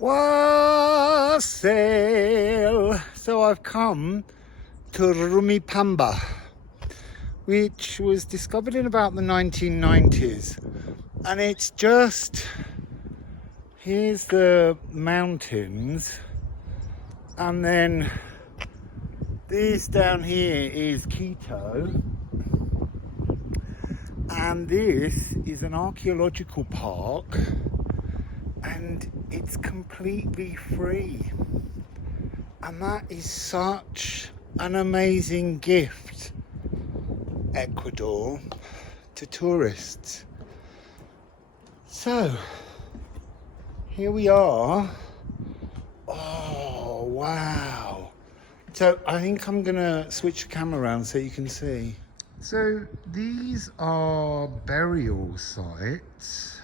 Wassail! So I've come to Rumipamba, which was discovered in about the 1990s, and it's just, here's the mountains, and then this down here is Quito, and this is an archaeological park, and it's completely free, and that is such an amazing gift, Ecuador, to tourists. So here we are. Oh wow. So I think I'm gonna switch the camera around so you can see. So these are burial sites,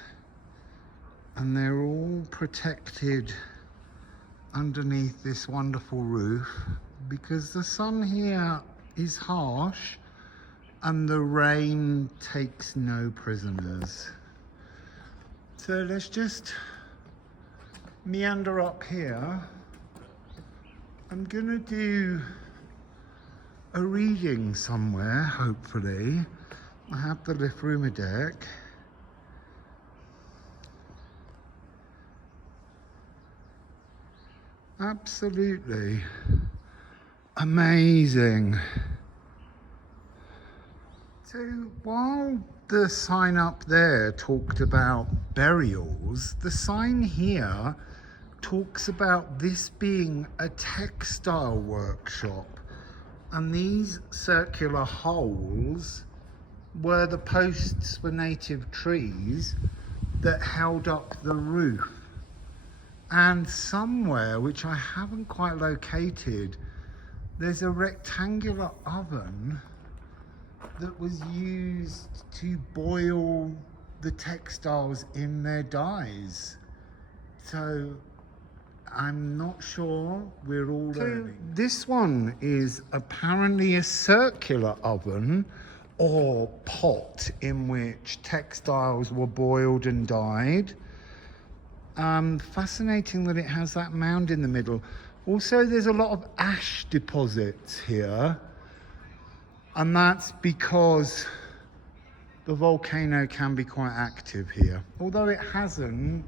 and they're all protected underneath this wonderful roof because the sun here is harsh and the rain takes no prisoners. So let's just meander up here. I'm gonna do a reading somewhere, hopefully. I have the Liffruma deck. Absolutely amazing. So while the sign up there talked about burials, the sign here talks about this being a textile workshop, and these circular holes were the posts for native trees that held up the roof. And somewhere, which I haven't quite located, there's a rectangular oven that was used to boil the textiles in their dyes. So I'm not sure, we're all learning. This one is apparently a circular oven or pot in which textiles were boiled and dyed. Fascinating that it has that mound in the middle. Also, there's a lot of ash deposits here, and that's because the volcano can be quite active here, although it hasn't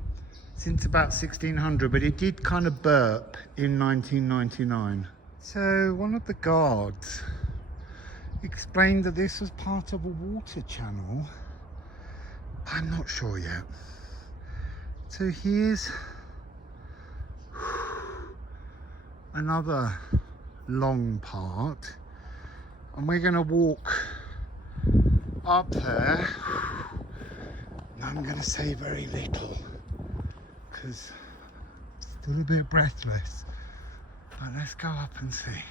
since about 1600, but it did kind of burp in 1999. So one of the guards explained that this was part of a water channel. I'm not sure yet. So here's another long part, and we're going to walk up there. I'm going to say very little because I'm still a bit breathless, but let's go up and see.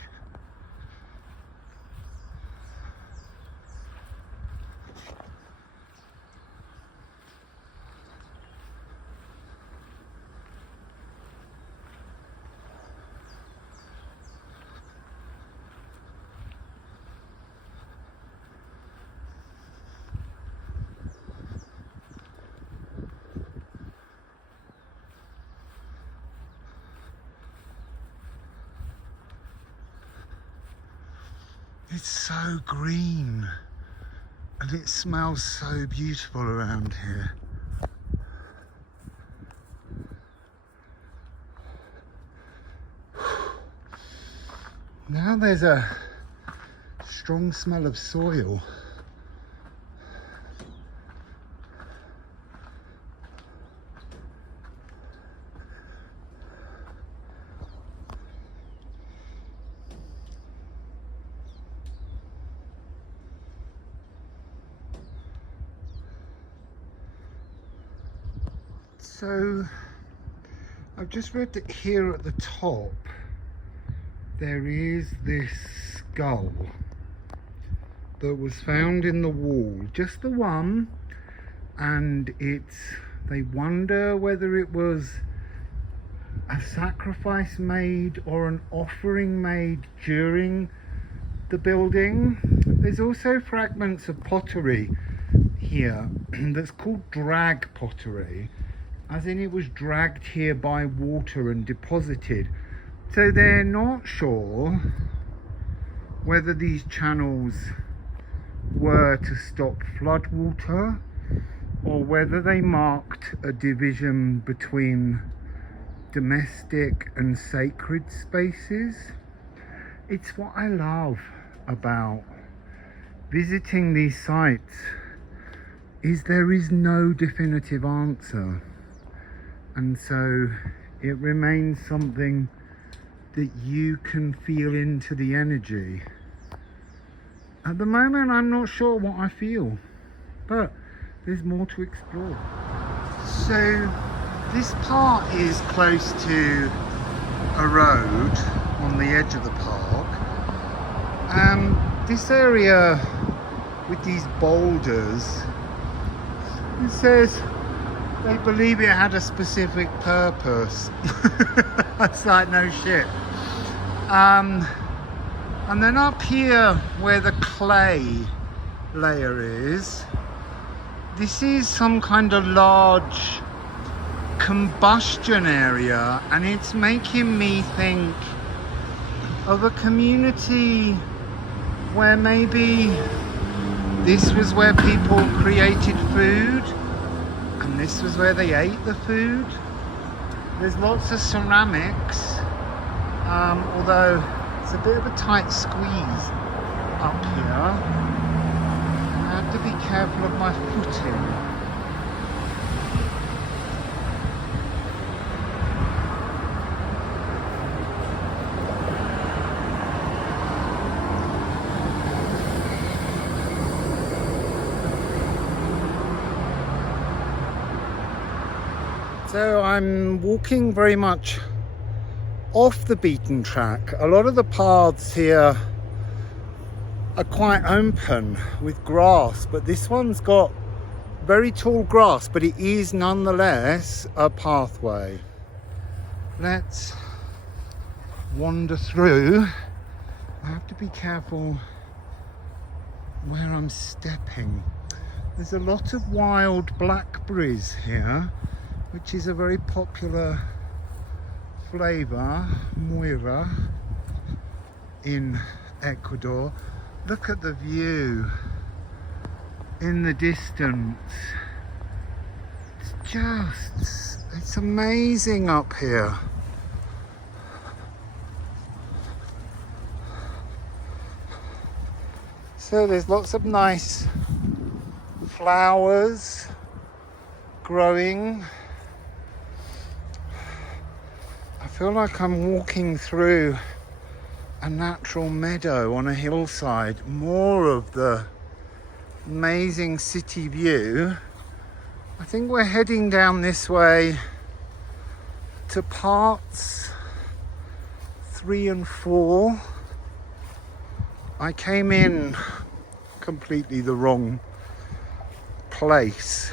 It's so green and it smells so beautiful around here. Now there's a strong smell of soil. So I've just read that here at the top there is this skull that was found in the wall, just the one, and they wonder whether it was a sacrifice made or an offering made during the building. There's also fragments of pottery here that's called drag pottery, as in it was dragged here by water and deposited. So they're not sure whether these channels were to stop flood water or whether they marked a division between domestic and sacred spaces. It's what I love about visiting these sites, is there is no definitive answer, and so it remains something that you can feel into the energy. At the moment I'm not sure what I feel, but there's more to explore. So this part is close to a road on the edge of the park. This area with these boulders, it says they believe it had a specific purpose. That's like no shit. And then up here where the clay layer is, this is some kind of large combustion area, and it's making me think of a community where maybe this was where people created food and this was where they ate the food. There's lots of ceramics, although it's a bit of a tight squeeze up here. I have to be careful of my footing. So I'm walking very much off the beaten track. A lot of the paths here are quite open with grass, but this one's got very tall grass, but it is nonetheless a pathway. Let's wander through. I have to be careful where I'm stepping. There's a lot of wild blackberries here, which is a very popular flavour, moira, in Ecuador. Look at the view in the distance. It's amazing up here. So there's lots of nice flowers growing. I feel like I'm walking through a natural meadow on a hillside. More of the amazing city view. I think we're heading down this way to parts 3 and 4. I came in completely the wrong place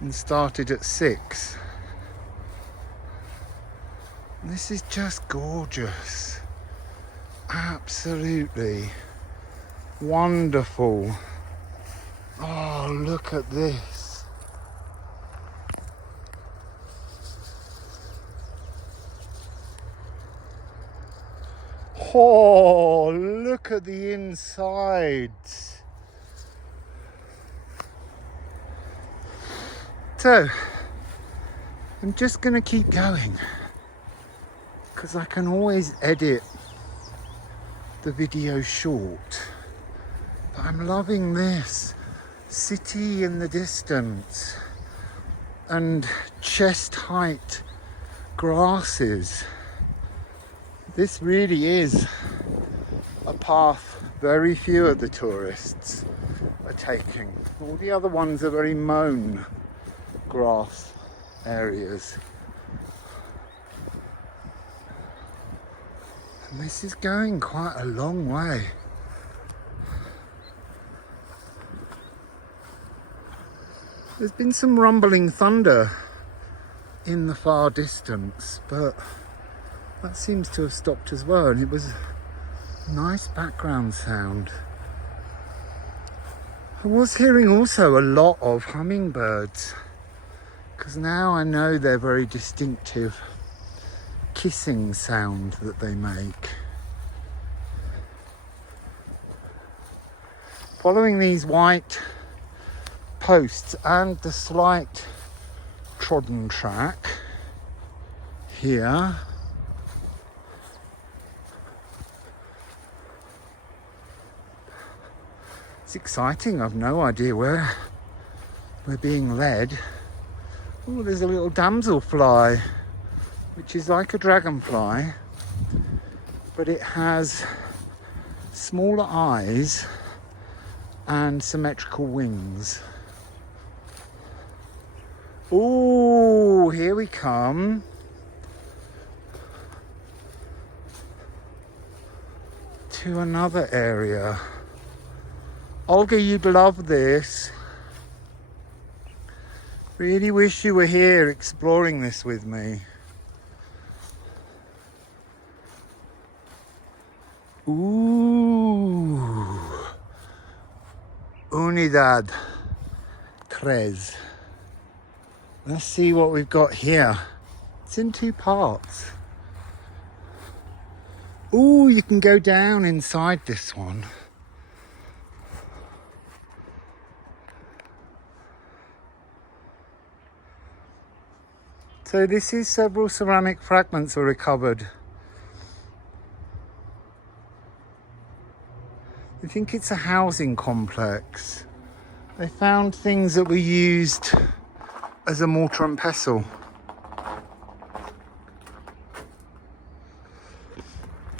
and started at 6. This is just gorgeous. Absolutely wonderful. Oh, look at this. Oh, look at the insides. So, I'm just going to keep going, because I can always edit the video short. But I'm loving this city in the distance and chest height grasses. This really is a path very few of the tourists are taking. All the other ones are very mown grass areas. And this is going quite a long way. There's been some rumbling thunder in the far distance, but that seems to have stopped as well, and it was a nice background sound. I was hearing also a lot of hummingbirds because now I know their very distinctive kissing sound that they make. Following these white posts and the slight trodden track here, it's exciting. I've no idea where we're being led. Oh, there's a little damselfly, which is like a dragonfly, but it has smaller eyes and symmetrical wings. Oh, here we come. To another area. Olga, you'd love this. Really wish you were here exploring this with me. Ooh. Unidad 3. Let's see what we've got here. It's in 2 parts. Ooh, you can go down inside this one. So this is several ceramic fragments were recovered. I think it's a housing complex. They found things that were used as a mortar and pestle.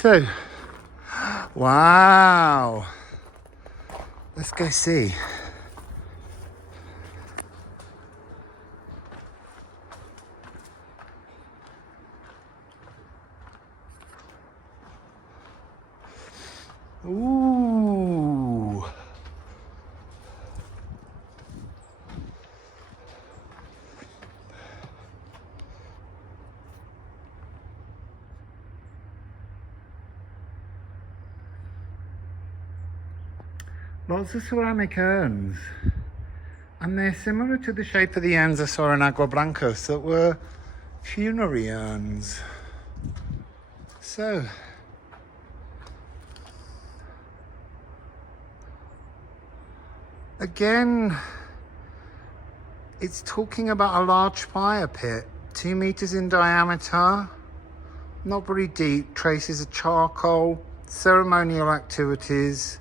So, wow. Let's go see. Ooh. Lots of ceramic urns, and they're similar to the shape of the urns I saw in Agua Blancas that were funerary urns. So, again, it's talking about a large fire pit, 2 meters in diameter, not very deep, traces of charcoal, ceremonial activities.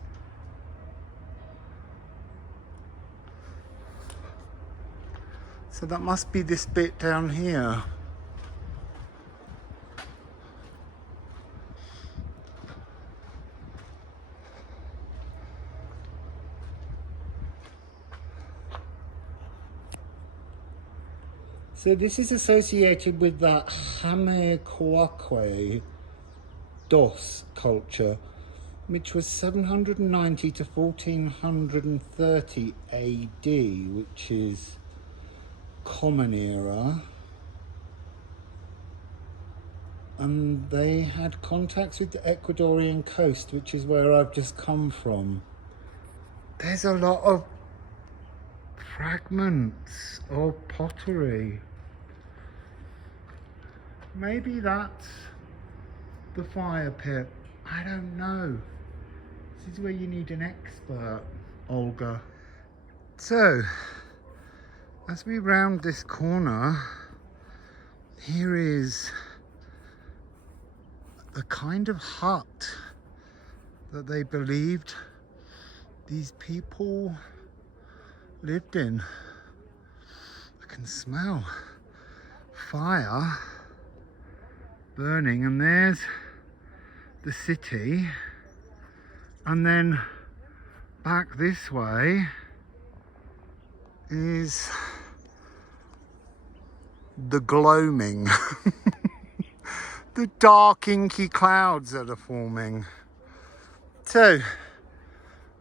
So that must be this bit down here. So this is associated with that Hamecoaque Dos culture, which was 790 to 1430 AD, which is Common Era. And they had contacts with the Ecuadorian coast, which is where I've just come from. There's a lot of fragments of pottery. Maybe that's the fire pit. I don't know. This is where you need an expert, Olga. So, as we round this corner, here is the kind of hut that they believed these people lived in. I can smell fire burning, and there's the city, and then back this way is the gloaming. The dark inky clouds that are forming. So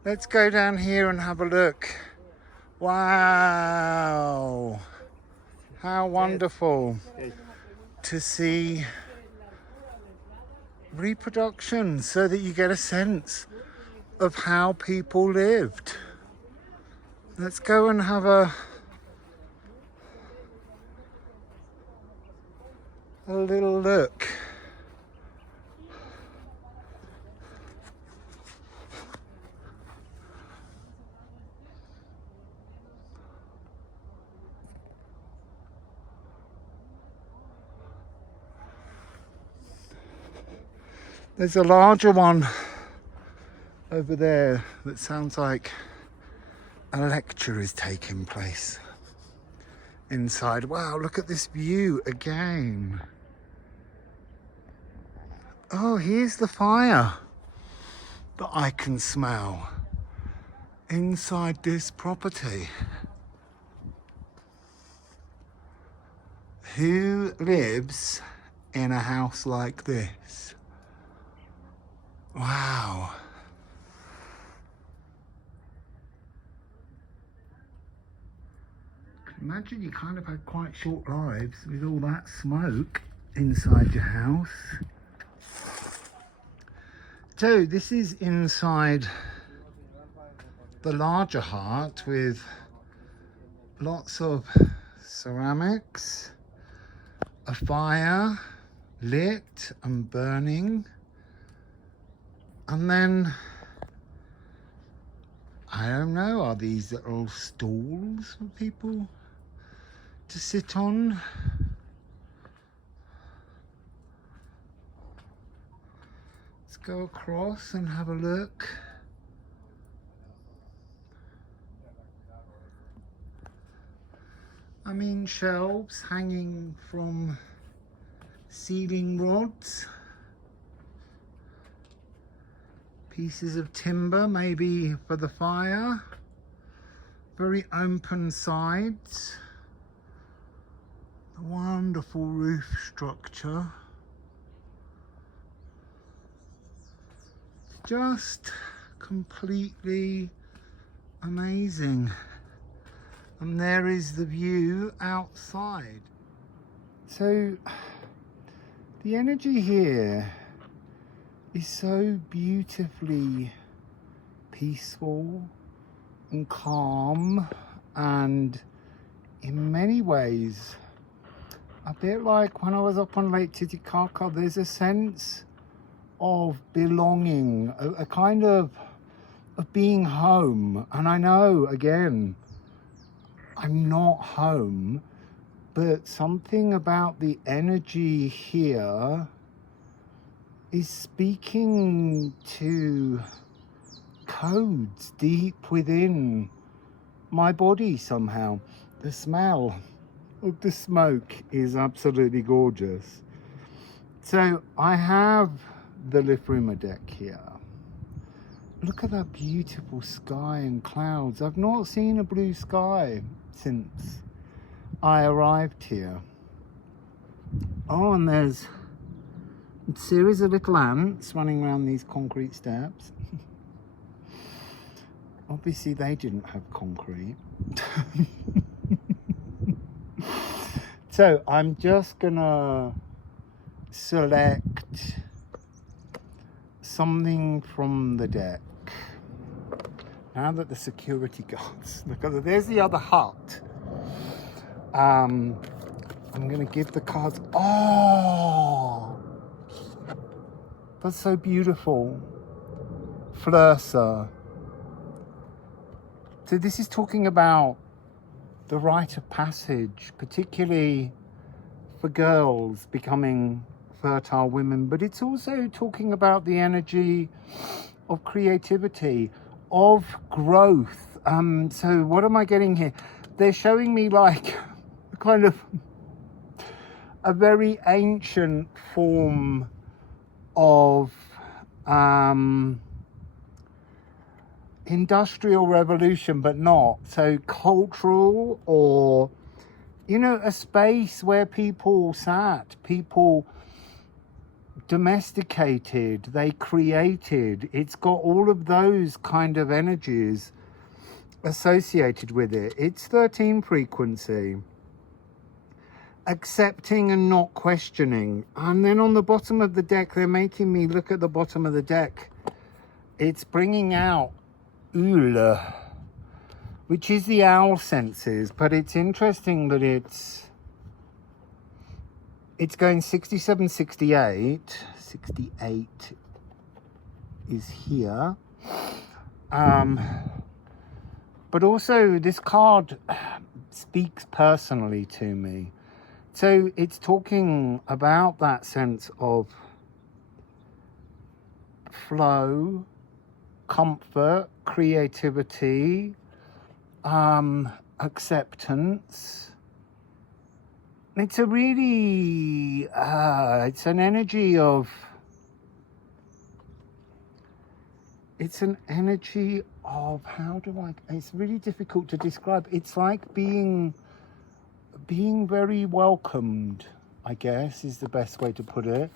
let's go down here and have a look. Wow, how wonderful to see reproduction so that you get a sense of how people lived. Let's go and have a a little look. There's a larger one over there that sounds like a lecture is taking place inside. Wow, look at this view again. Oh, here's the fire that I can smell inside this property. Who lives in a house like this? Wow. Imagine you kind of had quite short lives with all that smoke inside your house. So this is inside the larger hut with lots of ceramics, a fire lit and burning, and then I don't know, are these little stools for people to sit on? Let's go across and have a look. I mean, shelves hanging from ceiling rods, pieces of timber maybe for the fire, very open sides, a wonderful roof structure. Just completely amazing. And there is the view outside. So the energy here is so beautifully peaceful and calm, and in many ways a bit like when I was up on Lake Titicaca. There's a sense of belonging, a kind of being home. And I know, again, I'm not home, but something about the energy here is speaking to codes deep within my body somehow. The smell of the smoke is absolutely gorgeous. So I have the Liffruma deck here. Look at that beautiful sky and clouds. I've not seen a blue sky since I arrived here. Oh, and there's a series of little ants running around these concrete steps. Obviously they didn't have concrete. So I'm just gonna select something from the deck. Now that the security guards, look, there's the other hut. I'm gonna give the cards. Oh, that's so beautiful. Flursa. So this is talking about the rite of passage, particularly for girls becoming fertile women, but it's also talking about the energy of creativity, of growth. So what am I getting here? They're showing me like kind of a very ancient form of industrial revolution, but not. So cultural, or, you know, a space where people sat, people domesticated, they created. It's got all of those kind of energies associated with it. It's 13 frequency. Accepting and not questioning. And then on the bottom of the deck, they're making me look at the bottom of the deck. It's bringing out Ule, which is the owl senses, but it's interesting that it's it's going 67, 68. 68 is here. But also this card speaks personally to me. So it's talking about that sense of flow, comfort, creativity, acceptance. It's a really, it's an energy of, how do I, it's really difficult to describe. It's like being very welcomed, I guess, is the best way to put it.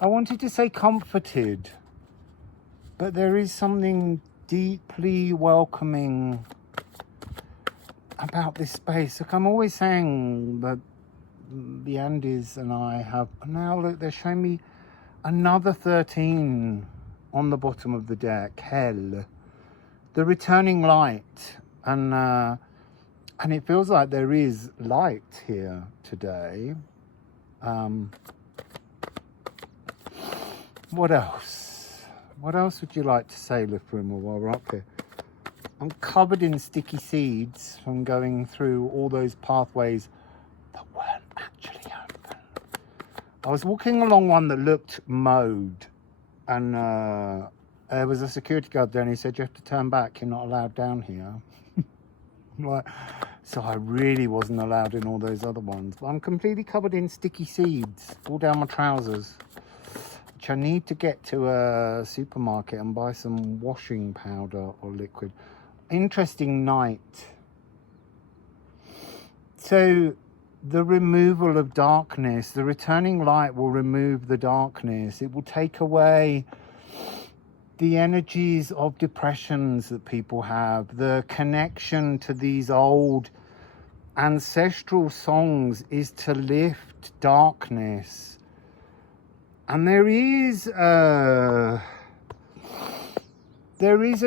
I wanted to say comforted, but there is something deeply welcoming about this space. Look, I'm always saying that the Andes and I have, now look, they're showing me another 13 on the bottom of the deck. Hell, the returning light, and it feels like there is light here today. What else? What else would you like to say, Liffruma, while we're up here? I'm covered in sticky seeds from going through all those pathways that weren't actually open. I was walking along one that looked mowed, and there was a security guard there, and he said, "You have to turn back, you're not allowed down here." Like, so I really wasn't allowed in all those other ones. But I'm completely covered in sticky seeds all down my trousers, which I need to get to a supermarket and buy some washing powder or liquid. Interesting night. So the removal of darkness, the returning light will remove the darkness. It will take away the energies of depressions that people have. The connection to these old ancestral songs is to lift darkness. And there is an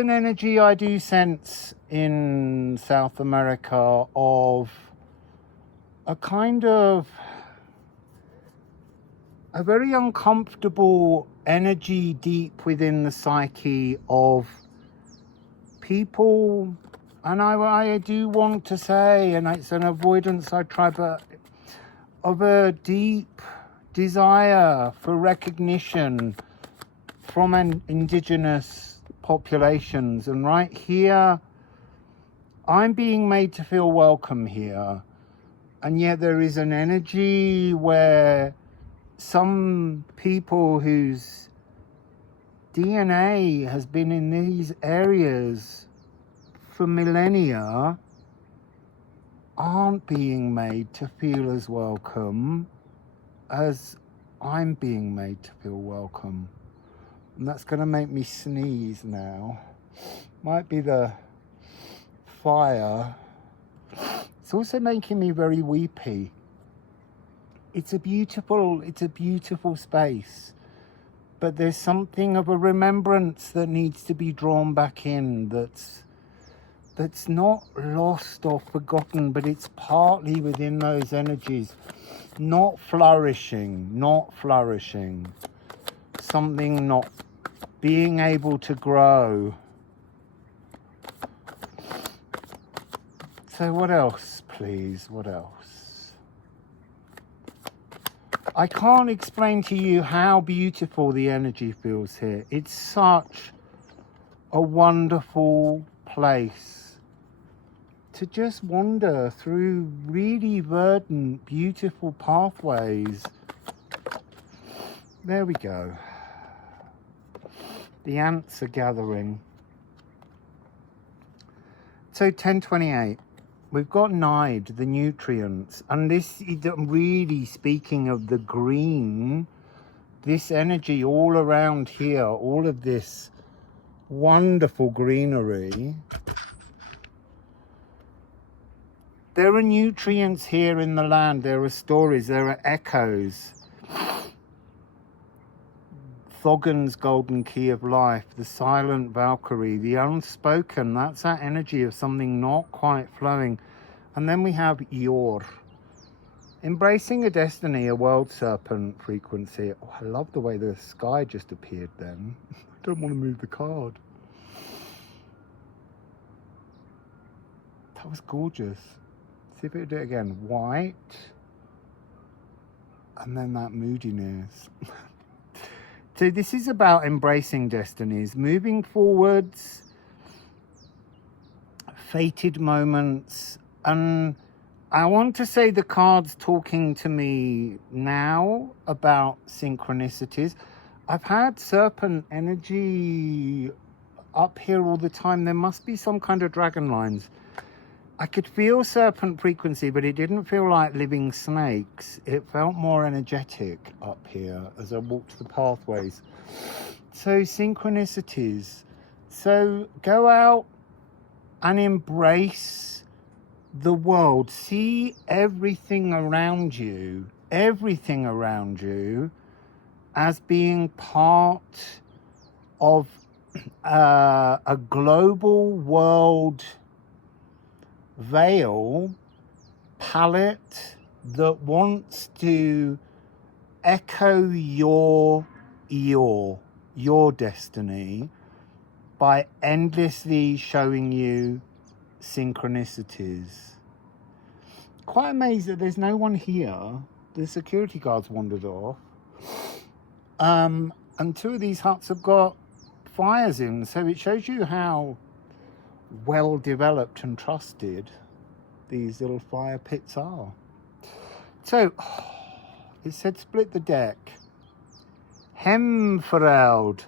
energy I do sense in South America of a kind of a very uncomfortable energy deep within the psyche of people. And I do want to say, and it's an avoidance I try, but of a deep desire for recognition from indigenous populations. And right here, I'm being made to feel welcome here. And yet there is an energy where some people whose DNA has been in these areas for millennia aren't being made to feel as welcome as I'm being made to feel welcome. And that's going to make me sneeze now. Might be the fire. It's also making me very weepy. It's a beautiful space, but there's something of a remembrance that needs to be drawn back in, that's not lost or forgotten, but it's partly within those energies, not flourishing, something not being able to grow. So what else, please? What else? I can't explain to you how beautiful the energy feels here. It's such a wonderful place to just wander through really verdant, beautiful pathways. There we go. The ants are gathering. So 1028. We've got NIDE, the nutrients, and this is really speaking of the green, this energy all around here, all of this wonderful greenery. There are nutrients here in the land, there are stories, there are echoes. Thogan's golden key of life, the silent Valkyrie, the unspoken, that's that energy of something not quite flowing. And then we have Yor. Embracing a destiny, a world serpent frequency. Oh, I love the way the sky just appeared then. I don't want to move the card. That was gorgeous. See if it would do it again. White. And then that moodiness. So this is about embracing destinies, moving forwards, fated moments. And I want to say the card's talking to me now about synchronicities. I've had serpent energy up here all the time. There must be some kind of dragon lines. I could feel serpent frequency, but it didn't feel like living snakes. It felt more energetic up here as I walked the pathways. So synchronicities. So go out and embrace the world. See everything around you as being part of a global world veil palette that wants to echo your destiny by endlessly showing you synchronicities. Quite amazed that there's no one here. The security guards wandered off. And two of these huts have got fires in, so it shows you how well developed and trusted these little fire pits are. So it said split the deck. Hemfereld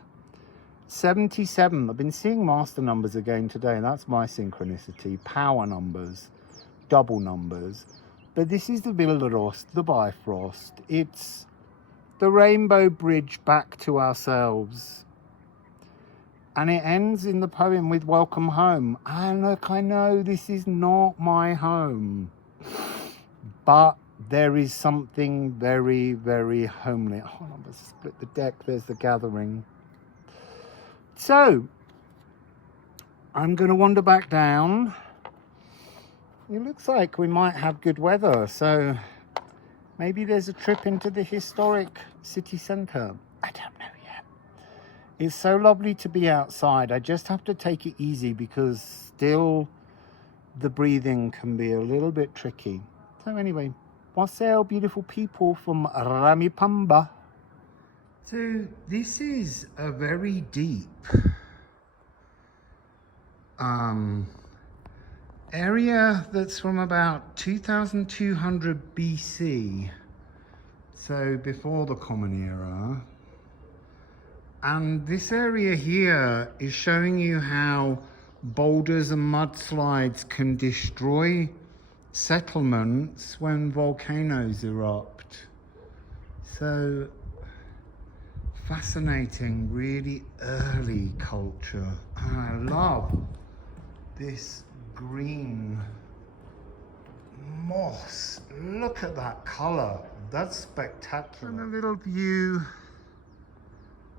77. I've been seeing master numbers again today. That's my synchronicity. Power numbers, double numbers. But this is the Vilderost, the Bifrost. It's the rainbow bridge back to ourselves. And it ends in the poem with welcome home. And look, I know this is not my home, but there is something very, very homely. Oh, let's split the deck. There's the gathering. So I'm going to wander back down. It looks like we might have good weather, so maybe there's a trip into the historic city centre. I don't know yet. It's so lovely to be outside. I just have to take it easy because still the breathing can be a little bit tricky. So anyway, Wassail, beautiful people from Rumipamba. So this is a very deep area that's from about 2200 BC, so before the Common Era. And this area here is showing you how boulders and mudslides can destroy settlements when volcanoes erupt. So fascinating, really early culture. And I love this green moss. Look at that color. That's spectacular. And a little view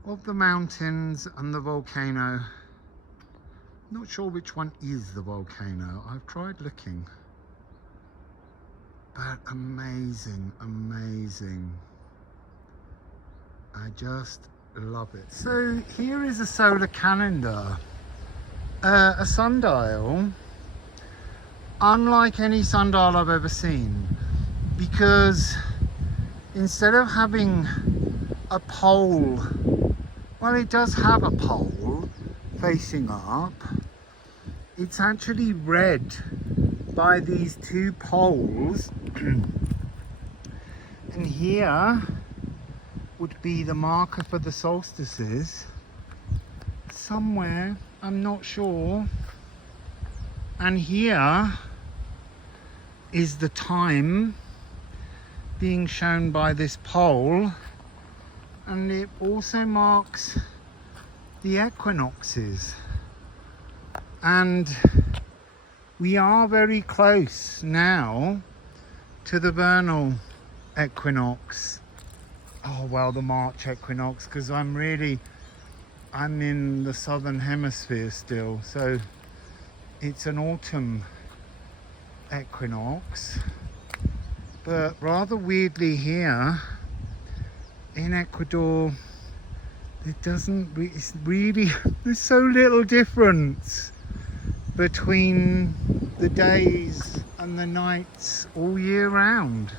of the mountains and the volcano. Not sure which one is the volcano. I've tried looking. But amazing, amazing. I just love it. So here is a solar calendar, a sundial, unlike any sundial I've ever seen, because instead of having a pole, well, it does have a pole facing up, it's actually read by these two poles. And here would be the marker for the solstices somewhere, I'm not sure. And here is the time being shown by this pole, and it also marks the equinoxes. And we are very close now to the vernal equinox. Oh well, the March equinox, because I'm in the southern hemisphere still, so it's an autumn equinox. But rather weirdly here in Ecuador, it's really, there's so little difference between the days and the nights all year round.